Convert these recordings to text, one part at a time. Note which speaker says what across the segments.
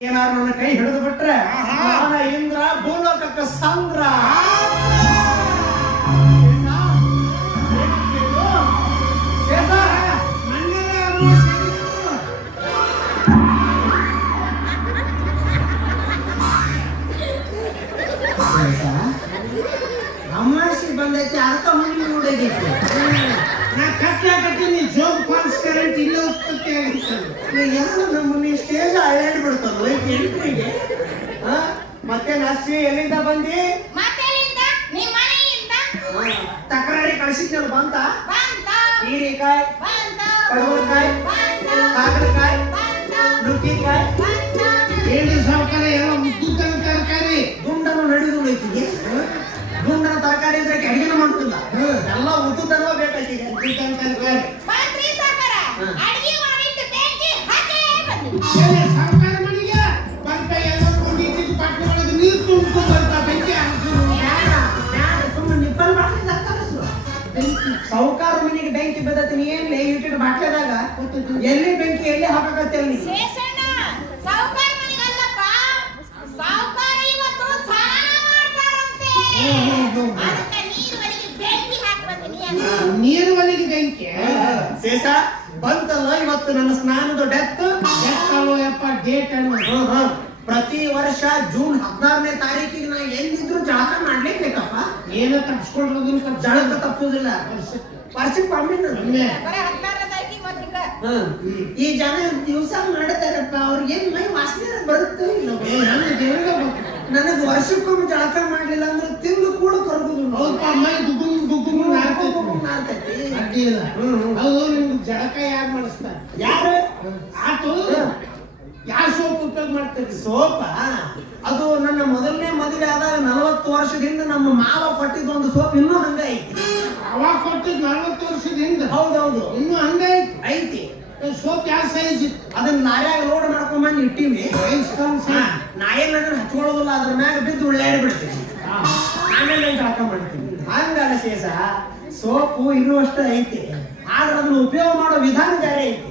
Speaker 1: ಏನಾರು ನನ್ನ ಕೈ ಹಿಡಿದು ಬಿಟ್ರೆ ಅವನ ಇಂದ್ರ ಭೂಲೋಕಕ್ಕೆ ಸಂದ್ರ ಶೇಷ, ಅಮಾಸಿ ಬಂದೈತಿ ಅದಕ್ಕ ಮಣ್ಣು ನೋಡೈತಿ
Speaker 2: ನಾ ಕಟ್ಲಾಕತ್ತೀನಿ ಜೋಗ್ ಫಾಲ್ಸ್ ಕರೆಂಟ್ ಇಲ್ಲ ಉತ್ಪತ್ತಿ ಆಗಿರ್ತದೆ
Speaker 1: ಯಾರು ನಮ್ಮನ್ನ ಸ್ಟೇಜ್ ಅಳ್ಳಾಡಿ ಬಿಡ್ತಾವ ಎಂಟ್ರಿಗೆ ಮತ್ತೆ ನಾಸ್ತಿ ಎಲ್ಲಿಂದ ಬಂದಿ? ತಕರಾರಿ ಕಳಿಸಿದ್ನಲ್ಲ ಬಂತ?
Speaker 3: ಬಂತ,
Speaker 1: ಹೀರೆಕಾಯಿ
Speaker 3: ಬಂತ,
Speaker 1: ಕಾಕಡಕಾಯಿ ನುಗ್ಗಿಕಾಯಿ.
Speaker 3: ಬಂತ.
Speaker 2: ಏಳು ಸಾವುಕಾರ ಎಲ್ಲ ಮುದ್ದು ತರಕಾರಿ.
Speaker 1: ಗುಂಡನ್ನು ನಡೆದು ಗುಂಡನ ತರಕಾರಿ ಅಂದ್ರೆ ಅಡಿಗೆನ ಮಾಡ್ತಿಲ್ಲ. ಎಲ್ಲ ಉದ್ದುತನವ
Speaker 2: ಏನ್
Speaker 1: ಇಟ್ಟಿಟ್ಟು ಬಾಟ್ಲೆದಾಗ ಎಲ್ಲಿ ಬೆಂಕಿ ಎಲ್ಲಿ.
Speaker 3: ಅದಕ್ಕ ನೀರ್ ಒಳಗೆ ಬೆಂಕಿ ಹಾಕ್ ಬಂದಿನಿ
Speaker 2: ನೀರು ಒಳಗೆ ಬೆಂಕಿ.
Speaker 1: ಶೇಷ ಬಂತಲ್ಲ ಇವತ್ತು ನನ್ನ ಸ್ನಾನದ ಡೆತ್?
Speaker 2: ಡೇಟ್
Speaker 1: ಪ್ರತಿ ವರ್ಷ ಜೂನ್ ಹದಿನಾರನೇ ತಾರೀಕಿಗೆ ನಾ ಎಲ್ಲಿದ್ರು ಜಳಕ ಮಾಡ್ಲೇಬೇಕಪ್ಪ.
Speaker 2: ಏನೋ ತಪ್ಸ್ಕೊಳ್ರೋದನ್ನ ತಪ್ಪ
Speaker 1: ಜಳಕ ತಪ್ಪುದಿಲ್ಲ ವರ್ಷಕ್ಕೆ
Speaker 2: ಒಮ್ಮೆ
Speaker 3: ಈಗ
Speaker 1: ಈ ಜನ ದಿವಸ ಮಾಡ್ತಾರಪ್ಪ ಅವ್ರಿಗೆ ಏನ್ ಮೈ ವಾಸನೆ ಬರುತ್ತೆ ಇಲ್ಲ ನನಗೆ ವರ್ಷಕ್ಕೊಮ್ಮೆ ಜಳಕ ಮಾಡ್ಲಿಲ್ಲ ಅಂದ್ರೆ ತಿಂದು ಕೂಡ ಕರ್ಗುದು
Speaker 2: ಹೌದಪ್ಪ ಮೈ ಇಲ್ಲ.
Speaker 1: ಹ್ಮ್, ಹ್ಮ್.
Speaker 2: ಅದು ನಿಮ್ಗೆ ಜಳಕ ಯಾರು ಮಾಡಿಸ್ತಾರೆ?
Speaker 1: ಯಾರು?
Speaker 2: ಆತು? ಯಾವ ಸೋಪ್ ಉಪಯೋಗ ಮಾಡ್ತೀರಿ?
Speaker 1: ಸೋಪ? ಅದು ನನ್ನ ಮೊದಲನೇ ಮದುವೆ ಆದಾಗ ನಲವತ್ತು ವರ್ಷದಿಂದ ನಮ್ಮ ಮಾವ ಪಟ್ಟಿದ್ದು ಒಂದು ಸೋಪ್ ಇನ್ನೂ ಹಂಗ ಐತಿ.
Speaker 2: ಅವಾಗ ಕೊಟ್ಟಿದ್ ನಲ್ವತ್ತು ವರ್ಷದ ಹಿಂದೆ.
Speaker 1: ಹೌದೌದು.
Speaker 2: ಇನ್ನು ಹಂಗೆ
Speaker 1: ಐತಿ.
Speaker 2: ಸೋಪ್ ಯಾವ ಸೈಜ್
Speaker 1: ಅದನ್ನ ನಾರ್ಯಾಗ ಲೋಡ್ ಮಾಡ್ಕೊಂಬಂದು ಇಟ್ಟಿವಿ.
Speaker 2: ಐಸ್ಕಾನ್
Speaker 1: ಹಾ, ನಾ ಏನ್ ಅದನ್ನ ಹಚ್ಕೊಳ್ಳೋದಿಲ್ಲ ಅದ್ರ ಮ್ಯಾಗ ಬಿದ್ದು ಉಳ್ಳಾಡಿ ಬಿಡ್ತೀನಿ. ಆಮೇಲೆ ಜಳಕ ಮಾಡ್ತೀನಿ ಹಂಗಲ್ಲ ಶೇಷ ಸೋಪು ಇರುವಷ್ಟು ಐತಿ. ಆದ್ರೆ ಅದನ್ನ ಉಪಯೋಗ ಮಾಡೋ ವಿಧಾನ ಬೇರೆ ಐತಿ.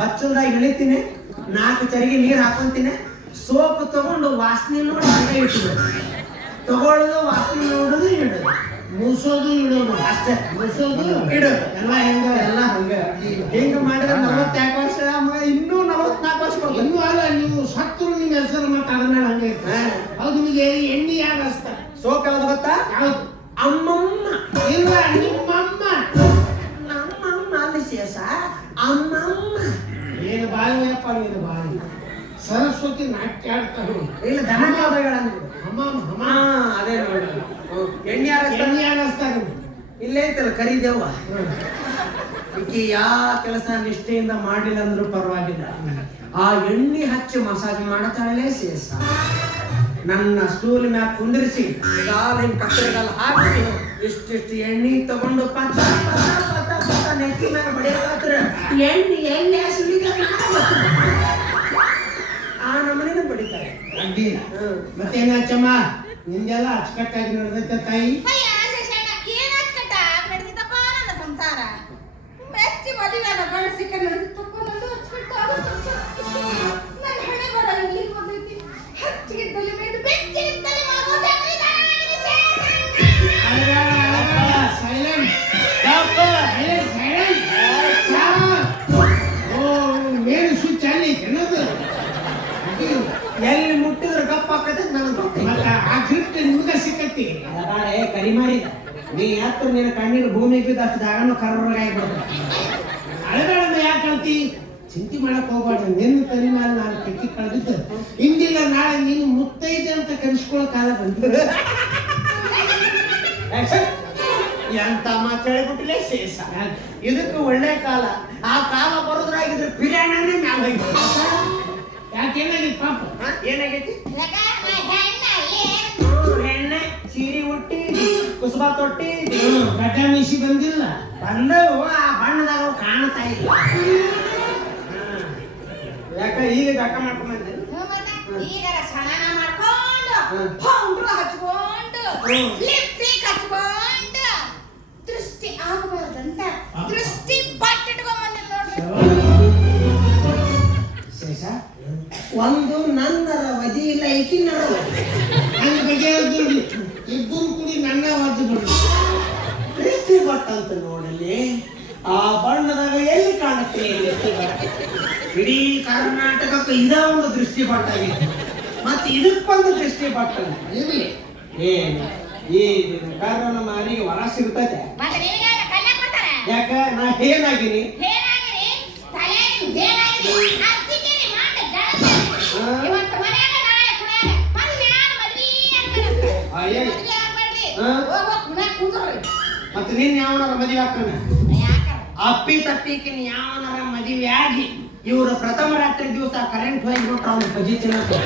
Speaker 1: ಬಚ್ಚಲ್ದಾಗ ಇಳಿತೀನಿ ನಾಲ್ಕು ಚರಿಗೆ ನೀರ್ ಹಾಕೊಂತೀನಿ. ಸೋಪ್ ತಗೊಂಡು ವಾಸನೆ ನೋಡಿ ಹಂಗೆ ಇಟ್ಟು ತಗೊಳ್ಳೋದು ವಾಸನೆ ನೋಡೋದು ಇಡೋದು.
Speaker 2: ಮುಸೋದು ಇಡೋದು
Speaker 1: ಅಷ್ಟೇ.
Speaker 2: ಮುಸೋದು
Speaker 1: ಇಡೋದು
Speaker 2: ಎಲ್ಲ ಹೆಂಗ?
Speaker 1: ಎಲ್ಲ ಹಂಗ. ಹೆಂಗ ಮಾಡಿದ್ರೆ ನಲವತ್ತ್ಯಾಕ ವರ್ಷ ಆಮೇಲೆ ಇನ್ನೂ ನಲವತ್ನಾಲ್ಕು ವರ್ಷ ಇನ್ನೂ
Speaker 2: ಇನ್ನು ಅಲ್ಲ ನೀವು ಸತ್ರು ನಿಮ್ಮ ಹೆಸರು ಮತ್ತೆ ಅದನ್ನ ಮೇಲೆ ಹಂಗೆ ಇರ್ತದೆ. ಹೌದು ನಿಮಗೆ ಎಣ್ಣೆ ಯಾರು ಹಚ್ತಾರೆ
Speaker 1: ಯಾವ್ದು ಗೊತ್ತಾ?
Speaker 2: ಯಾವ್ದು?
Speaker 1: ಅಮ್ಮಮ್ಮ.
Speaker 2: ಇಲ್ಲ ನಿಮ್ಮಮ್ಮ.
Speaker 1: ನಮ್ಮಮ್ಮ ಅಲ್ಲಿ ಶೇಷ ಅಮ್ಮಮ್ಮ.
Speaker 2: ಏನು ಬಾಯಿಯಪ್ಪ ನೀನು ಬಾಯಿ. ಸರಸ್ವತಿ ನಾಟ್ಯ ಆಡ್ತಾರೆ
Speaker 1: ಇಲ್ಲ ಧನ ಅಮ್ಮ ಅಂದ್ಬಿಡು
Speaker 2: ಹಮ ಹಮ
Speaker 1: ಅದೇ ನೋಡಿ. ಎಣ್ಣೆ ಇಲ್ಲೇ ಐತಲ್ಲ ಕರಿದೇವ. ಈಕಿ ಯಾ ಕೆಲಸ ನಿಷ್ಠೆಯಿಂದ ಮಾಡಿಲ್ಲ ಅಂದ್ರೂ ಪರವಾಗಿಲ್ಲ. ಆ ಎಣ್ಣೆ ಹಚ್ಚಿ ಮಸಾಜ್ ಮಾಡತಾಳೆ ಶೇಷ. ನನ್ನ ಸ್ಟೂಲ್ ಮ್ಯಾಗ ಕುಂದ್ರಿಸಿ ಕಾಲಿನ ಕತ್ತರಿಗಾಲ ಹಾಕಿ ಇಷ್ಟಿಷ್ಟು ಎಣ್ಣೆ ತಗೊಂಡು ಪಚ ಮ್ಯಾಗ ಎಣ್ಣೆ ಎಣ್ಣೆ ಆ ನಮ್ಮನೇನ ಬಡಿತಾರೆ.
Speaker 2: ಅಡ್ಡಿ ಇಲ್ಲ.
Speaker 1: ಹ್ಮ್.
Speaker 2: ನಿಂದೆಲ್ಲ ಅಚ್ಚುಕಟ್ಟಾಗಿ ನಡೆದೈತೆ ತಾಯಿ. ಗ್ರಿಪ್ ನಿಮ್ಗ ಸಿಕ್ಕತ್ತಿ
Speaker 1: ಅದಾರೆ ಕರಿ ಮಾಡಿದ ನೀ ಎತ್ತ ನಿನ್ನ ಕಣ್ಣಿನ ಭೂಮಿ ಬಿದ್ದಷ್ಟು ಜಾಗನು ಕರ್ರಗಾಗ್ಬಿಡ್ತ
Speaker 2: ಅಳಬೇಡ ಯಾಕೆ ಕಳ್ತಿ? ಚಿಂತೆ ಮಾಡಕ್ ಹೋಗ್ಬಾರ್ದು ನಿನ್ನ ತಲೆ ಮೇಲೆ ನಾನು ಕೆಟ್ಟಿ ಕಳೆದಿದ್ದು. ಹಿಂದಿಲ್ಲ ನಾಳೆ ನೀನು ಮುತ್ತೈದೆ ಅಂತ ಕರೆಸ್ಕೊಳ್ಳೋ ಕಾಲ ಬಂತು.
Speaker 1: ಎಂತ ಮಾತಾಡ್ಬಿಟ್ಟಿಲ್ಲ ಶೇಷ. ಇದಕ್ಕೆ ಒಳ್ಳೆ ಕಾಲ. ಆ ಕಾಲ ಬರೋದ್ರಾಗಿದ್ರೆ ಬಿರಿಯಾನಿನೇ ಮ್ಯಾಲ
Speaker 2: ಯಾಕೇನಾಗಿತ್ತು ಪಾಪ?
Speaker 1: ಏನಾಗೈತಿ? ಕುಸುಬ ತೊಟ್ಟಿದಿ
Speaker 2: ಹ್ಮ್, ಗಡ್ಡ ಮೀಸಿ ಬಂದಿಲ್ಲ
Speaker 1: ಬಂದವು ಆ ಬಣ್ಣದಾಗ ಅವು ಕಾಣ್ತಾ ಇಲ್ಲ. ಯಾಕ ಈಗ ಗಟ್ಟ
Speaker 3: ಮತ್ತೆ? ಈಗರ ಸ್ನಾನ ಮಾಡ್ಕೊಂಡು. ಪೌಡ್ರು ಹಚ್ಕೊಂಡು. ಲಿಪ್ಸ್ಟಿಕ್ ಹಚ್ಕೊಂಡು ದೃಷ್ಟಿ ಆಗಬಾರ್ದಂತ. ದೃಷ್ಟಿ ಬಟ್ಟಿಟ್ಕೊಂಡ್ ಬಂದಿಲ್ಲ ನೋಡ್ರಿ
Speaker 1: ಒಂದು ನಂದರ ವದಿ ಇಲ್ಲ ಈಕಿನ್ನರ ಆ ಬಣ್ಣದಾಗ ಎಲ್ಲಿ ಕಾಣುತ್ತೆ ಇಡೀ ಕರ್ನಾಟಕಕ್ಕೆ ಇದ ಒಂದು ದೃಷ್ಟಿ ಬಟ್ಟ ಆಗಿದೆ ಮತ್ತೆ ಇದಕ್ಕೊಂದು ದೃಷ್ಟಿ ಬಟ್ಟ
Speaker 2: ಇರ್ಲಿ
Speaker 1: ಏನು? ಈ ಕಾರಣ ಮಾರಿಗೆ ವರ ಸಿಗ್ತದೆ.
Speaker 3: ಕೊಡ್ತಾರೆ?
Speaker 1: ಯಾಕ? ನಾ ಏನಾಗಿನಿ ಮತ್ತೆ ನೀನ್ ಯಾವನಾರ ಮದುವೆ ಹಾಕಣ
Speaker 3: ಯಾಕಾರ
Speaker 1: ಅಪ್ಪಿ ತಪ್ಪಿಕಿನ ಯಾವನರ ಮದುವೆ ಆಗಿ ಇವರು ಪ್ರಥಮ ರಾತ್ರಿ ದಿವಸ ಕರೆಂಟ್ ಹೋಗ್ಬಿಟ್ಟು ಅವ್ನು ಬಜಿ ತಿನ್ನಕ್ಕೆ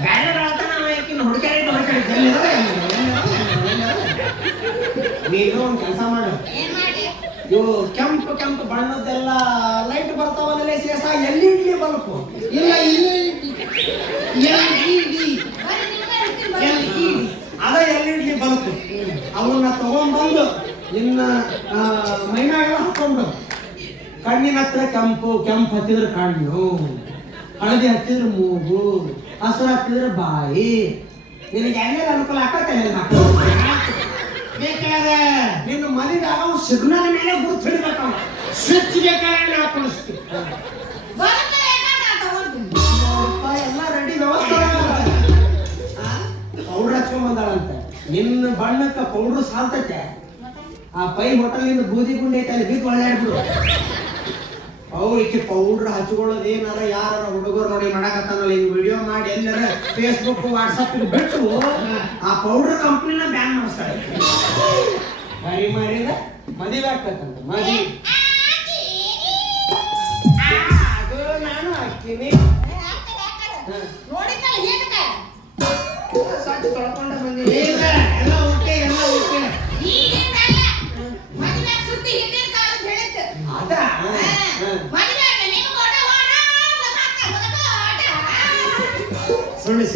Speaker 1: ಬ್ಯಾರೆ ರಾತನ ಆಕಿನ ಹುಡುಕಾಡಿ ನೀನು ಒಂದು ಕೆಲಸ ಮಾಡು. ಇವು ಕೆಂಪು ಕೆಂಪು ಬಣ್ಣದ್ದೆಲ್ಲ ಲೈಟ್ ಬರ್ತಾವಲ್ಲ ಸೇಸ ಎಲ್ಲಿ ಇಡ್ಲಿ ಬಲ್ಪು
Speaker 2: ಇಲ್ಲ ಇಲ್ಲಿ
Speaker 1: ಅದ ಎಲ್ ಇಡ್ಲಿ ಬಲ್ಪು ಅವನ್ನ ತಗೊಂಡ್ಬಂದು ನಿನ್ನ ಮೈನಾಗೆಲ್ಲ ಹಾಕೊಂಡು ಕಣ್ಣಿನ ಹತ್ರ ಕೆಂಪು ಕೆಂಪು ಹತ್ತಿದ್ರೆ ಕಣ್ಣು ಹಳದಿ ಹತ್ತಿದ್ರೆ ಮೂಗು ಹಸಿರು ಹತ್ತಿದ್ರೆ ಬಾಯಿ. ನಿನಗೆ ಎಲ್ಲೆಲ್ಲ ಅನುಕೂಲ ಆಕತ್ತೆ
Speaker 2: ಬೇಕಾದ
Speaker 1: ನಿನ್ನ ಮನೆಗೆ ಸಿಗ್ನಲ್ ಮೇಲೆ ಗುರುತು ಹಿಡಿಬೇಕವ
Speaker 2: ಸ್ವಿಚ್ ಬೇಕಾದ್ರೆ ನಾವು
Speaker 1: ನೋಡಪ್ಪ, ಎಲ್ಲ ರೆಡಿ ವ್ಯವಸ್ಥೆ ಪೌಡ್ರ್ ಹಚ್ಕೊಂಡ್ ಬಂದಾಳಂತೆ. ನಿನ್ನ ಬಣ್ಣಕ್ಕ ಪೌಡ್ರ್ ಸಾಲ್ತೈತೆ. ಆ ಪೈ ಹೋಟೆಲಿಂದ ಬೂದಿ ಗುಂಡಿ ಐತೆ ಅಲ್ಲಿ ಬಿದ್ದು ಒಳ್ಳಾಡ್ಬಿಡು. ಅವು ಈಕೆ ಪೌಡ್ರ್ ಹಚ್ಕೊಳ್ಳೋದು ಏನಾರ ಯಾರ ಹುಡುಗರು ನೋಡಿ ಮಾಡಕತ್ತಾನಲ್ಲ ಹಿಂಗ್ ವಿಡಿಯೋ ಮಾಡಿ ಎಲ್ಲರ ಫೇಸ್ಬುಕ್ ವಾಟ್ಸಪ್ ಬಿಟ್ಟು ಆ ಪೌಡ್ರ್ ಕಂಪ್ನಿನ ಬ್ಯಾನ್ ಮಾಡಿಸ್ತಾರೆ. ಬರಿ ಮಾಡಿದ ಮದುವೆ ಆಗ್ತಕ್ಕಂತ ಮದಿ ಅದು ನಾನು ಹಾಕ್ತೀನಿ. ಸಾಕು ತೊಳ್ಕೊಂಡ ಸುಳ್ಳು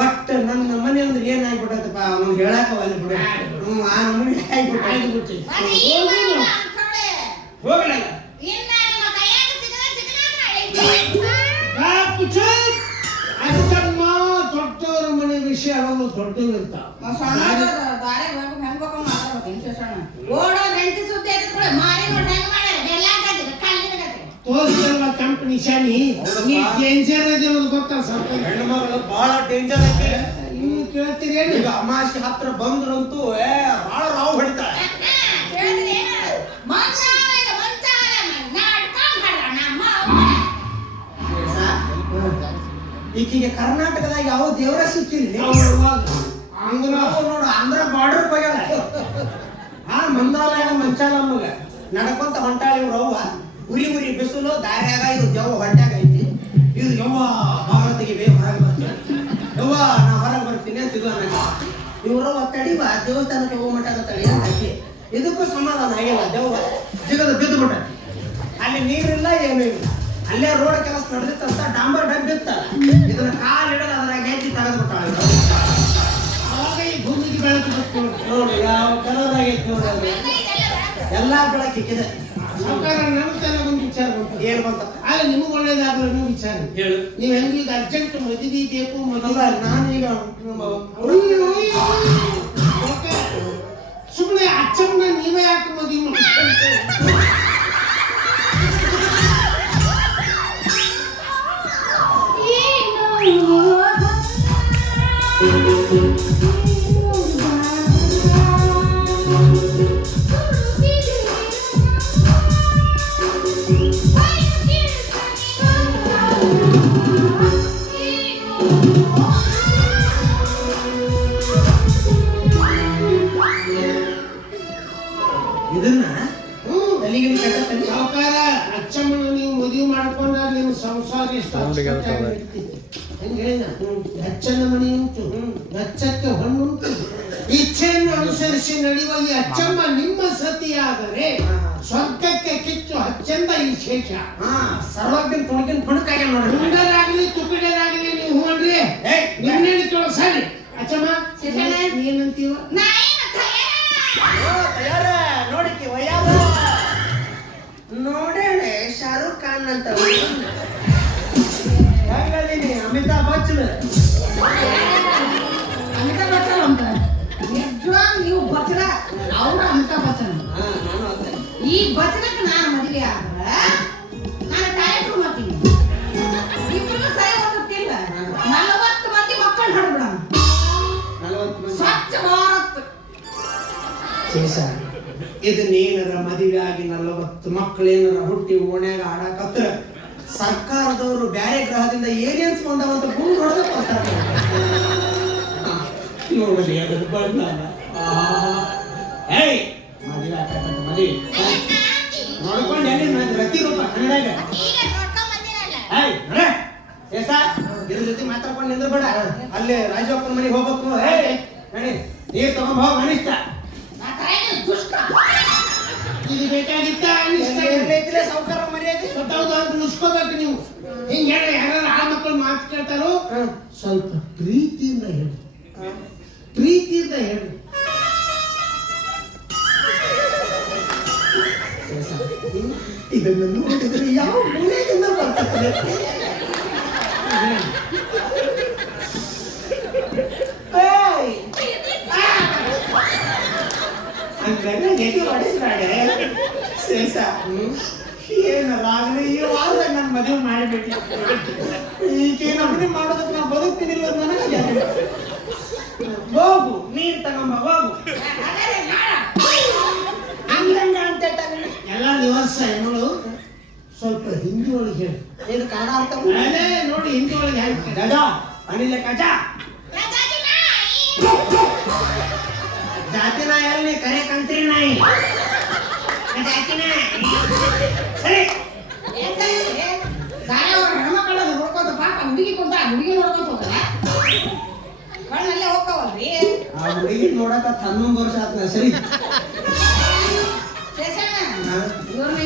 Speaker 1: ಒಟ್ಟು ನನ್ನ ಮನೆ ಅಂದ್ರೆ ಏನಾಗ್ಬಿಟ್ಟಪ್ಪ ಅವ್ನು ಹೇಳಾಕ ಒಲ್ಲೆ ಬಿಡ. ಹ್ಞೂ ಆ ನಮ್ಮನೆ ಆಗ್ಬಿಟ್ಟು
Speaker 2: ಹೋಗಲ್ಲ ಅಷ್ಟಮ್ಮ ದೊಡ್ಡವ್ರ ಮನೆ ವಿಷಯ ಅವಾಗ ದೊಡ್ಡವ್ ಇರ್ತಾವ.
Speaker 3: ಓಡೋ ಹೆಂಡತಿ ಸುದ್ದಿ ಮಾರಿ ನೋಡಿ ಹೆಂಗ್ ಮಾಡ್ಯಾರ. ಬೆಲ್ಲ ಗದ್ದೆ
Speaker 2: ಕೆಂಪು ನಿಶಾನಿ. ನೀ ಡೇಂಜರ್ ಇದೆ ಗೊತ್ತಾ ಸ್ವಲ್ಪ?
Speaker 1: ಹೆಣ್ಣು ಮಗಳು ಬಹಳ ಡೇಂಜರ್ ಐತೆ
Speaker 2: ಇನ್ನು ಕೇಳ್ತೀರೇನು
Speaker 1: ಈಗ ಅಮಾಸಿ ಹತ್ರ ಬಂದ್ರಂತೂ ಏ ಬಹಳ ರಾವ್ ಹೊಡಿತಾಳೆ. ಈಕಿಗೆ ಕರ್ನಾಟಕದಾಗ ಯಾವ ದೇವರ ಸಿಕ್ಕಿಲ್ಲ
Speaker 2: ಅಂದ್ರ
Speaker 1: ನಾವು ನೋಡು ಆಂಧ್ರ ಬಾರ್ಡರ್ ಬಗ್ಗೆ ಆ ಮಂದಾಲಯ ಮಂಚಾಲಮ್ಮಗ ನಡ್ಕೊಂತ ಹೊಂಟಾಳಿ ಅವ್ರು ಅವ್ವ. ಉರಿ ಉರಿ ಬಿಸಿಲು ದಾರ್ಯಾಗ ಇದು ಜವ್ವ ಹೊಂಟ್ಯಾಗ ಐತಿ ಇದು ಯವ್ವ ಭಾರತಿಗೆ ಬೇ ಹೊರಗೆ ಬರ್ತೀನಿ ಯವ್ವ, ನಾ ಹೊರಗೆ ಬರ್ತೀನಿ ಅಂತ ಇದು ಅನ್ನಂಗ ಒತ್ತಡಿ ಬಾ, ದೇವಸ್ಥಾನಕ್ಕೆ ಹೋಗೋ ಮಟ್ಟ ಆಕಿ ಇದಕ್ಕೂ ಸಮಾಧಾನ ಆಗಿಲ್ಲ ದೆವ್ವ ಜಿಗದ ಬಿದ್ದು ಬಿಟ್ಟ. ಅಲ್ಲಿ ನೀರಿಲ್ಲ, ಏನೂ ಇಲ್ಲ. ಅಲ್ಲೇ ರೋಡ್ ಕೆಲಸ ನಡೆದಿತ್ತಂತ ಡಾಂಬರ್ ಡಬ್ಬಿ ಇತ್ತಲ್ಲ ಇದನ್ನ ಕಾಲು ಹಿಡಿದು ಅದ್ರಾಗ ಎತ್ತಿ ತೆಗೆದು ಬಿಟ್ಟಾಳ
Speaker 2: ಅವಾಗ ಈ ಭೂಮಿಗೆ ಬೆಳಕು
Speaker 1: ನೋಡಿ, ಯಾವ ಕಲರ್ ಆಗೈತೆ ನೋಡಿ ಎಲ್ಲ ಬೆಳಕಿಕ್ಕಿದೆ
Speaker 2: ಸರ್ಕಾರ ನಮ್ಮ ತನ ಒಂದು ವಿಚಾರ ಬಂತು
Speaker 1: ಏನ್ ಬಂತ
Speaker 2: ಆಗ ನಿಮಗೆ ಒಳ್ಳೇದಾಗಲ್ಲ ನೀವು ವಿಚಾರ
Speaker 1: ಹೇಳು.
Speaker 2: ನೀವು ಹೆಂಗ ಈಗ ಅರ್ಜೆಂಟ್ ಮದುವೆ ಬೇಕು ಮದುವೆ
Speaker 1: ನಾನೀಗ
Speaker 2: ಸುಮ್ಮನೆ ಅಚ್ಚಮ್ಮನ ನೀವೇ ಯಾಕೆ ಮದುವೆ ಮಾಡ್ಕೊಂಡ್ರಿ?
Speaker 1: ಇದನ್ನ
Speaker 2: ಹೇಳಿದ? ಅಚ್ಚನ ಮನೆ ಉಂಟು ನಚ್ಚಕ್ಕೆ ಹೊಣ್ಣು ಉಂಟು. ಇಚ್ಛೆಯನ್ನು ಅನುಸರಿಸಿ ನಡೆಯುವ ಈ ಅಚ್ಚಮ್ಮ ನಿಮ್ಮ ಸತಿಯಾದರೆ ಸ್ವರ್ಗಕ್ಕೆ ಕಿಚ್ಚು ಅಚ್ಚಂದ ಈ ಶೇಷ.
Speaker 1: ಹಾ ಸರ್ವಜ್ಞನ್ ತೊಳಗಿನ ಪುಣಕಾಗ ನೋಡ್ರಿ.
Speaker 2: ಉಂಡರಾಗಲಿ ತುಕಡರಾಗಲಿ ನೀವು ಹೂವನ್ರಿ ನಿನ್ನೇಳಿ ಸರಿ ಅಚ್ಚಮ್ಮ? ಏನಂತೀವ?
Speaker 3: ನಾ ಏನು ತಯಾರ?
Speaker 1: ಓ, ತಯಾರ. ನೋಡಿಕೆ ನೋಡೇಳೆ ಶಾರುಖ್ ಖಾನ್ ಅಂತ ಹೆಂಗದೀನಿ? ಅಮಿತಾಬ್ ಬಚ್ಚನ್.
Speaker 3: ಅಮಿತಾಬ್ ಬಚ್ಚನ್ ಅಂತ? ನಿಜವಾಗ್ ನೀವು ಬಚ್ಚಲ ಅವ್ರ ಅಮಿತಾಬ್ ಬಚ್ಚನ್. ಈ ಬಚ್ಚನಕ್ಕೆ ನಾನು ಮದುವೆ ಆದ್ರ ನಾನು ಡಯಟ್ ಮಾಡ್ತೀನಿ. ಇಬ್ರು ಸರಿ ಹೋಗುತ್ತಿಲ್ಲ ನಲವತ್ತು ಮಂದಿ ಮಕ್ಕಳು ಹಡ್ಬಿಡ ಸ್ವಚ್ಛ ಭಾರತ್.
Speaker 1: ಶೇಷ ಇದನ್ನೇನರ ಮದುವೆ ಆಗಿ ನಲವತ್ತು ಮಕ್ಕಳೇನಾರ ಹುಟ್ಟಿ ಓಣ್ಯಾಗ ಆಡಕತ್ರ ಸರ್ಕಾರದವರು ಬ್ಯಾರೆ ಗ್ರಹದಿಂದ ಏಲಿಯನ್ಸ್ ಬಂದವಂತ ಗುಂಡು ನೋಡೋದಕ್ಕೆ ಕೊಡ್ತಾರೆ ನೋಡಲಿ ಅದ್ರ ಬಂದಾನ? ಏಯ್ ನಡೆ. ಇದ್ರ ಜೊತೆ ಮಾತಾಡ್ಕೊಂಡು ಅಲ್ಲಿ ರಾಜಪ್ಪನ ಮನೆಗೆ ಹೋಗ್ಬೇಕು. ಹೇ ನಡಿ. ತಗೊಂಡ್ ಹೋಗ್ ಮನಿಷ್ಠ
Speaker 2: ಬೇಕಾಗಿತ್ತ
Speaker 1: ಸಾವ್ಕಾರ ಮರ್ಯಾದೆ?
Speaker 2: ಉಳಿಸ್ಕೋಬೇಕು ನೀವು. ಹಿಂಗ ಹೇಳಿ ಯಾರು ಆ ಮಕ್ಕಳು ಮಾತು ಕೇಳ್ತಾರೋ. ಸ್ವಲ್ಪ ಪ್ರೀತಿಯಿಂದ ಹೇಳಿ ಪ್ರೀತಿಯಿಂದ ಹೇಳಿ
Speaker 1: ಇದನ್ನು ನೋಡಿದ್ರೆ ಯಾವ ಮೂಲೆಯಿಂದ ಬರ್ತದೆ? ಏಯ್! ಶೇಷ, ಏನಲ್ಲ ಆದ್ರೆ ಈ ವಾರದಾಗ ನಾನು ಮದುವೆ ಮಾಡಿಬಿಟ್ಟಿ ಈಕೆ ನಮ್ಮನೆ ಮಾಡೋದಕ್ಕೆ ನಾನು ಬದುಕ್ತೀನಿಲ್ಲ ಅಂತ ನನಗೆ. ಹೋಗು ನೀರ್ ತಗೊಂಬ ಹೋಗು. ಹಂಗಂಗ ಅಂತ.
Speaker 2: ಎಲ್ಲ ನಿವಾಸ ಹೆಣ್ಣು ಸ್ವಲ್ಪ ಹಿಂದಿ ಒಳಗೆ ಹೇಳಿ.
Speaker 1: ಇದು ಕನ್ನಡ ಅಂತ
Speaker 2: ಅದೇ ನೋಡಿ ಹಿಂದಿ ಒಳಗೆ ಹೇಳ್ತಾರೆ
Speaker 1: ಗಜ ಅನಿಲ ಗಜ. ಜಾತಿ ನಾಯಿ ಎಲ್ಲಿ ಕರೆ ಕಂತ್ರಿ ನಾಯಿ. ನೋಡಕ ಹನ್ನೊಂದು ವರ್ಷ ಆತ್ನ ಸರಿ.
Speaker 3: ಇವ್ರನ್ನ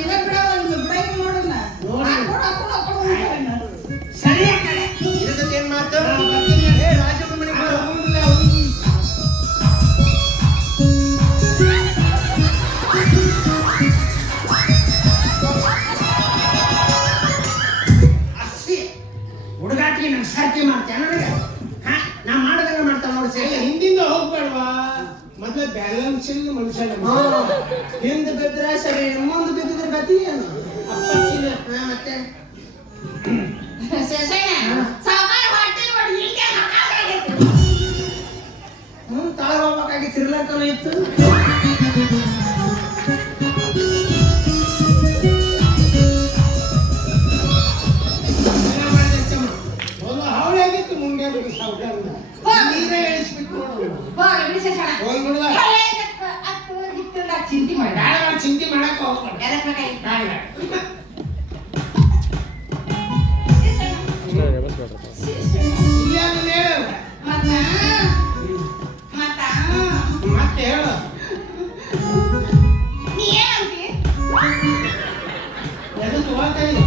Speaker 1: ಹುಡುಗಾಟಿಗೆ ಮಾಡ್ತೇನೆ ನನಗೆ? ಹಾ? ನಾ ಮಾಡದಂಗ ಮಾಡ್ತಾವ ನೋಡಿ ಸರಿ.
Speaker 2: ಹಿಂದಿಂದ ಹೋಗ್ಬೇಡವಾ? ಮೊದ್ಲ ಬ್ಯಾಲೆನ್ಸ್ ಇಲ್ಲ ಮನುಷ್ಯ
Speaker 1: ಹಿಂದೆ. ಬಿದ್ರೆ ಸರಿ ಮುಂದೆ ಬಿದ್ದಿದ್ರೆ ಗತಿ ಏನು? ಹಾ, ಮತ್ತೆ?
Speaker 3: ಹ್ಮ್.
Speaker 1: ಮುಂದೆ ತಳ ಹೋಗ್ಬೇಕಾಗಿ ಶ್ರೀಲಂಕನ ಇತ್ತು.
Speaker 2: ಬಿಡುವ.
Speaker 3: ಹಳೆ ಕಟ್ಟ ಹತ್ತು ಹಿತ್ತಲ್ದಾಗ ಚಿಂತೆ ಮಾಡಿ
Speaker 2: ಬೇಡ ಬೇಡ, ಚಿಂತೆ ಮಾಡಕ್ ಹೋಗ್ಬೇಡ
Speaker 3: ಎದಕ್ ಬೇಕಾಗಿತ್ತು?
Speaker 2: ಬೇಡ ಬೇಡ. ಇಲ್ಲಿ ಅದನ್ನ ಹೇಳು.
Speaker 3: ಮತ್ತ ಮತ್ತ
Speaker 2: ಮತ್ತೆ ಹೇಳು
Speaker 3: ನೀ ಏನಂತಿ
Speaker 2: ಎದಕ್ಕೆ ಹೋಗ್ತಾ ಇಲ್ಲ?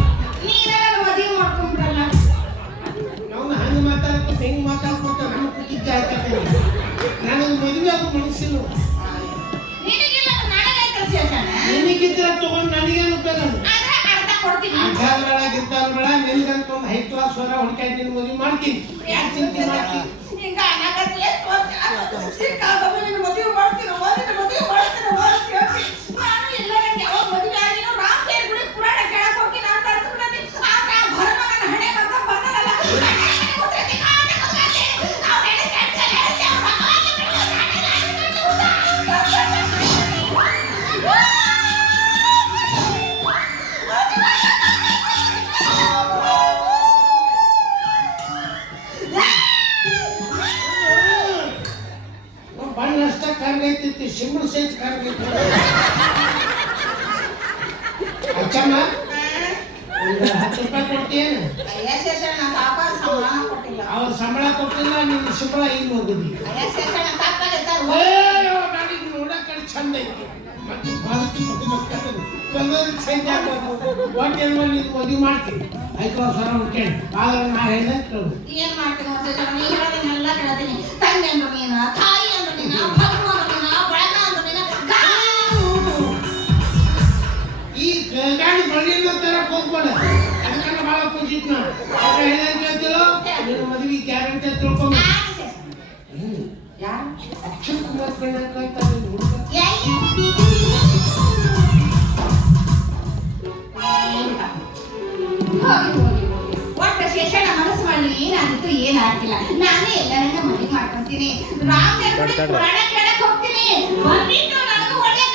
Speaker 2: ತಗೊಂಡು ನನಗೇನು ಉಪಯೋಗ
Speaker 3: ಅರ್ಧ
Speaker 2: ಅಡ್ಡಾದ್ರೊಳ ಗಿದ್ದಾದ್ರೊಳ ನಿನಗಂತ ಒಂದು ಕ್ಲಾಸ್ ಹುಡುಕಾಯ್ತು ಮದುವೆ ಮಾಡ್ತೀನಿ. ಯಾಕೆ ಚಿಂತೆ ಮಾಡ್ತೀನಿ?
Speaker 3: ಹಿಂಗ ಅನ್ನಕತ್ತಿ ಎಷ್ಟು ವರ್ಷ ಮದುವೆ ಮಾಡ್ತೀನೋ.
Speaker 2: ಅಚ್ಚಮ್ಮ ಒಂದು ಹತ್ತು ರೂಪಾಯಿ ಕೊಡ್ತೀಯೇನು ಅವ್ರ ಸಂಬಳ ಕೊಟ್ಟಿಲ್ಲ ನಿನ್ನ ಸಂಬಳ ಇಲ್ಲಿ ಹೋಗುದಿ.
Speaker 3: ಅಯ್ಯ ಶೇಷಣ್ಣ ತಪ್ಪಾಗೈತೆ
Speaker 2: ಅಯ್ಯೋ ಗಾಡಿ ನೋಡಕ್ಕೆ ಚಂದ ಐತಿ. ಮತ್ತೆ ಬಾಲಕಿ ಮಕ್ಕಳು ಕಲ್ಲಲ್ಲಿ ಚೇಂಜ್ ಆಗ್ಬೇಕು ಒಟ್ಟು ಏನು ನೀನು ಮದುವೆ ಮಾಡ್ತೀನಿ. ಐದು ವರ್ಷ ಹುಡ್ಕೇಳಿ ಆದ್ರೆ ನಾ ಹೇಳಿದಂಗೆ ಕೇಳು.
Speaker 3: ಏನ್ ಮಾಡ್ತೀನಿ ತಂದೆ ಅಂದ್ರೆ ನೀನ ತಾಯಿ ಅಂದ್ರೆ ನೀನ ಭಗವ
Speaker 2: ಈ ಗಾಡಿ ಬಳ್ಳಿನ ತರಕ್ ಹೋಗ್ಬೇಡ. ಅದಕ್ಕೆ ಭಾಳ ಖುಷಿತ್ ನಾನು ಅವ್ರು ಹೇಳಿದಂಗೆ ಕೇಳ್ತಿರೋ ನಿನ್ನ ಮದುವೆ ಗ್ಯಾರಂಟಿ
Speaker 3: ಯಾರು?
Speaker 2: ಅಕ್ಷಯ್ ಕುಮಾರ್
Speaker 3: ಒಟ್ಟ ಮನಸ್ಸು ಏನಾಗಿತ್ತು ಏನಾಗಿಲ್ಲ ನಾನೇ ಎಲ್ಲರನ್ನ ಮನೆ ಮಾಡ್ಕೊಂತೀನಿ. ರಾಮ್ ಪುರಾಣ ಕೇಳಕ್ ಹೋಗ್ತೀನಿ. ನನಗೂ ಒಳ್ಳೆ